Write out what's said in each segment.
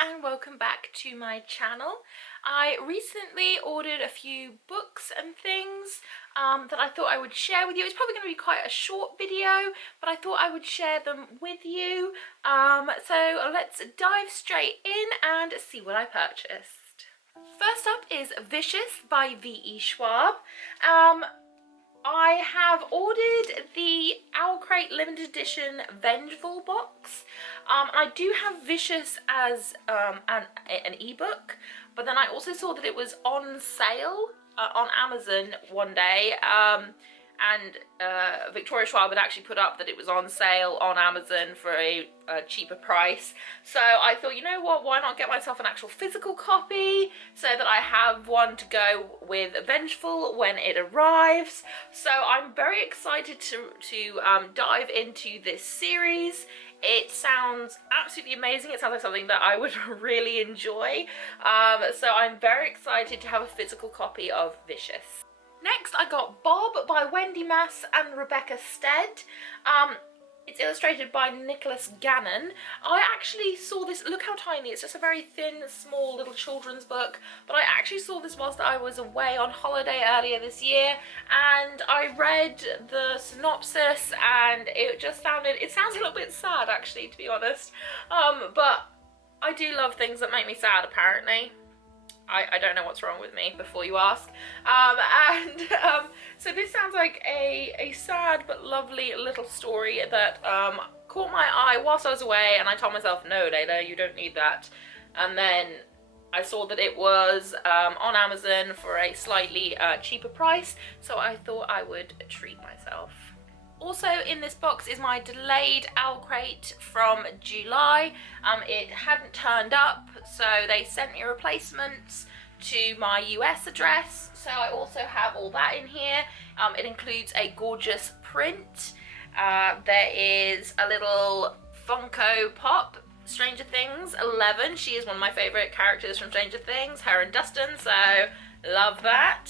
and welcome back to my channel. I recently ordered a few books and things that I thought I would share with you. It's probably going to be quite a short video, but I thought I would share them with you. So let's dive straight in and see what I purchased. First up is Vicious by V.E. Schwab. I have ordered the Owlcrate limited edition Vengeful box. I do have Vicious as an ebook, but then I also saw that it was on sale on Amazon one day, and Victoria Schwab had actually put up that it was on sale on Amazon for a cheaper price. So I thought, you know what, why not get myself an actual physical copy so that I have one to go with Vengeful when it arrives. So I'm very excited to dive into this series. It sounds absolutely amazing. It sounds like something that I would really enjoy. So I'm very excited to have a physical copy of Vicious. Next, I got Bob by Wendy Mass and Rebecca Stead. It's illustrated by Nicholas Gannon. I actually saw this, look how tiny, it's just a very thin, small little children's book, but I actually saw this whilst I was away on holiday earlier this year, and I read the synopsis and it sounds a little bit sad actually, to be honest, but I do love things that make me sad apparently. I don't know what's wrong with me, before you ask. So this sounds like a sad but lovely little story that caught my eye whilst I was away, and I told myself, no Layla, you don't need that. And then I saw that it was on Amazon for a slightly cheaper price, so I thought I would treat myself. Also in this box is my delayed Owlcrate from July. It hadn't turned up, so they sent me replacements to my US address. So I also have all that in here. It includes a gorgeous print. There is a little Funko Pop, Stranger Things 11. She is one of my favourite characters from Stranger Things, her and Dustin, so love that.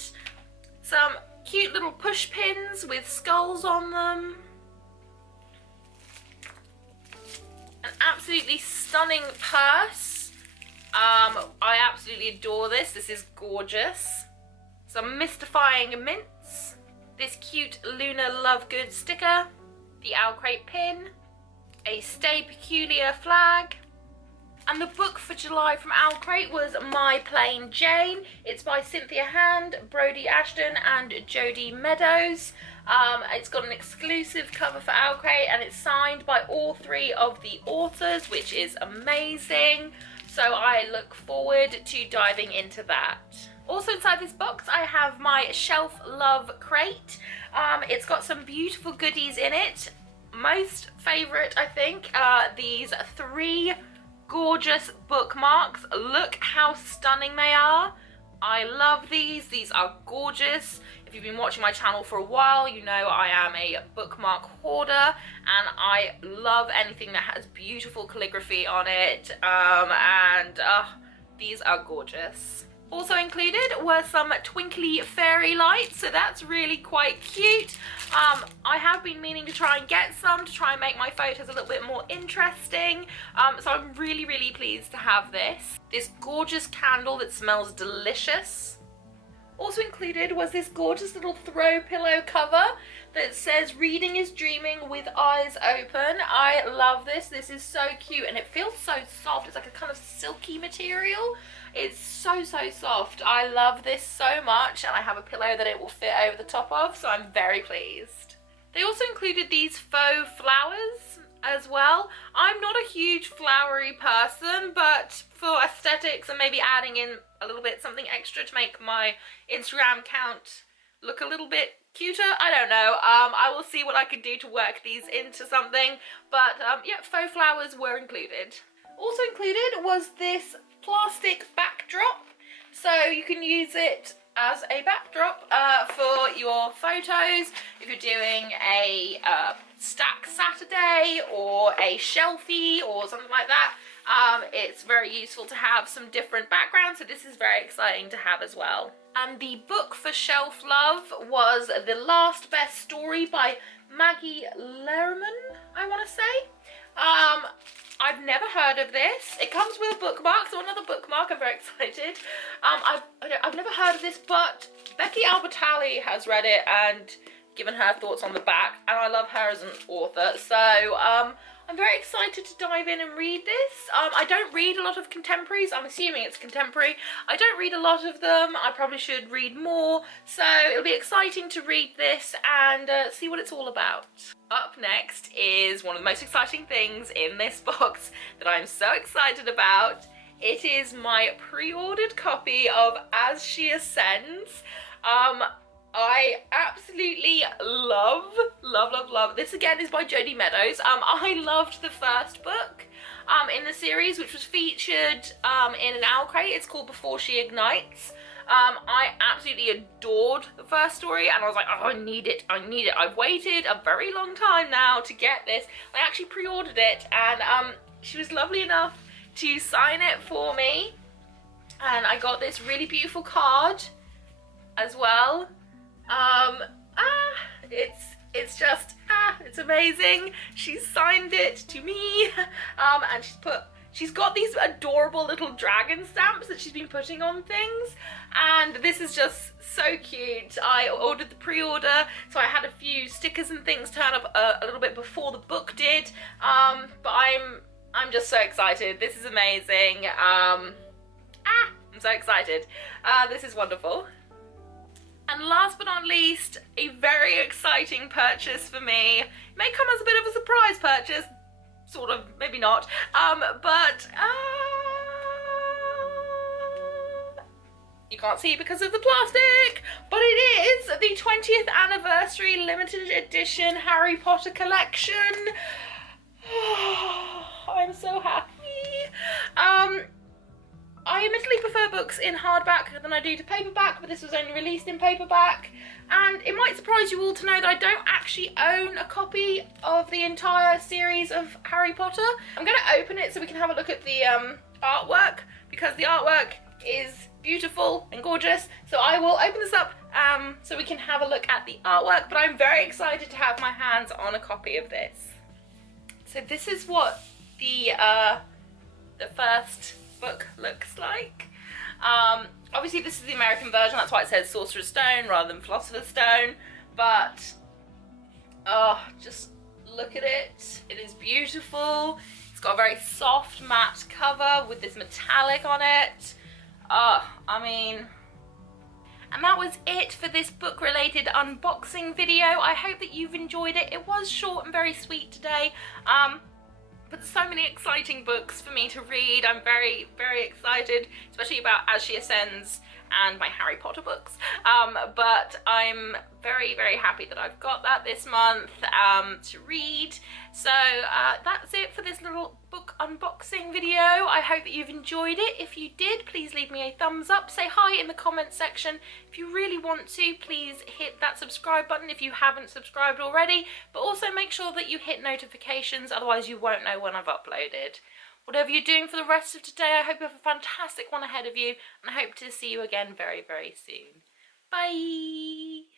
Some cute little push pins with skulls on them. An absolutely stunning purse. I absolutely adore this. This is gorgeous. Some mystifying mints. This cute Luna Lovegood sticker. The Owlcrate pin. A Stay Peculiar flag. And the book for July from Owlcrate was My Plain Jane. It's by Cynthia Hand, Brodie Ashton and Jodie Meadows. It's got an exclusive cover for Owlcrate and it's signed by all three of the authors, which is amazing. So I look forward to diving into that. Also inside this box I have my Shelf Love crate. It's got some beautiful goodies in it. Most favourite, I think, these three gorgeous bookmarks. Look how stunning they are. I love these. These are gorgeous. If you've been watching my channel for a while, you know I am a bookmark hoarder and I love anything that has beautiful calligraphy on it, and these are gorgeous. Also included were some twinkly fairy lights, so that's really quite cute. I have been meaning to try and get some to try and make my photos a little bit more interesting, so I'm really pleased to have this. This gorgeous candle that smells delicious. Also included was this gorgeous little throw pillow cover that says reading is dreaming with eyes open. I love this. This is so cute and it feels so soft. It's like a kind of silky material. It's so soft. I love this so much, and I have a pillow that it will fit over the top of, so I'm very pleased. They also included these faux flowers as well. I'm not a huge flowery person, but for aesthetics and maybe adding in a little bit something extra to make my Instagram account look a little bit cuter, I don't know. I will see what I can do to work these into something, but yeah, faux flowers were included. Also included was this plastic backdrop, so you can use it as a backdrop for your photos if you're doing a stack Saturday or a shelfie or something like that. It's very useful to have some different backgrounds, so this is very exciting to have as well. And the book for Shelf Love was The Last Best Story by Maggie Lerman, I want to say. I've never heard of this. It comes with a bookmark, so another bookmark. I'm very excited. I've never heard of this, but Becky Albertalli has read it and given her thoughts on the back, and I love her as an author, so I'm very excited to dive in and read this. I don't read a lot of contemporaries. I'm assuming it's contemporary. I don't read a lot of them. I probably should read more, so it'll be exciting to read this and see what it's all about. Up next is one of the most exciting things in this box that I'm so excited about. It is my pre-ordered copy of As She Ascends. I absolutely love. This again is by Jodi Meadows. I loved the first book in the series, which was featured in an owl crate. It's called Before She Ignites. I absolutely adored the first story, and I was like, oh, I need it. I've waited a very long time now to get this. I actually pre-ordered it, and she was lovely enough to sign it for me, and I got this really beautiful card as well. It's amazing. She's signed it to me, and she's got these adorable little dragon stamps that she's been putting on things, and this is just so cute. I ordered the pre-order, so I had a few stickers and things turn up a little bit before the book did, but I'm just so excited. This is amazing. I'm so excited. This is wonderful. And last but not least, a very exciting purchase for me. It may come as a bit of a surprise purchase, sort of, maybe not, but you can't see because of the plastic, but it is the 20th anniversary limited edition Harry Potter collection. I'm so happy. I admittedly prefer books in hardback than I do to paperback, but this was only released in paperback, and it might surprise you all to know that I don't actually own a copy of the entire series of Harry Potter. I'm going to open it so we can have a look at the artwork, because the artwork is beautiful and gorgeous, so I will open this up so we can have a look at the artwork, but I'm very excited to have my hands on a copy of this. So this is what the first book looks like. Obviously this is the American version, that's why it says Sorcerer's Stone rather than Philosopher's Stone, but just look at it. It is beautiful. It's got a very soft matte cover with this metallic on it. I mean, and that was it for this book related unboxing video. I hope that you've enjoyed it. It was short and very sweet today, but so many exciting books for me to read. I'm very, very excited, especially about As She Ascends and my Harry Potter books. But I'm very, very happy that I've got that this month to read. So that's it for this little book unboxing video. I hope that you've enjoyed it. If you did, please leave me a thumbs up. Say hi in the comments section. If you really want to, please hit that subscribe button if you haven't subscribed already. But also make sure that you hit notifications, otherwise you won't know when I've uploaded. Whatever you're doing for the rest of today, I hope you have a fantastic one ahead of you, and I hope to see you again very, very soon. Bye!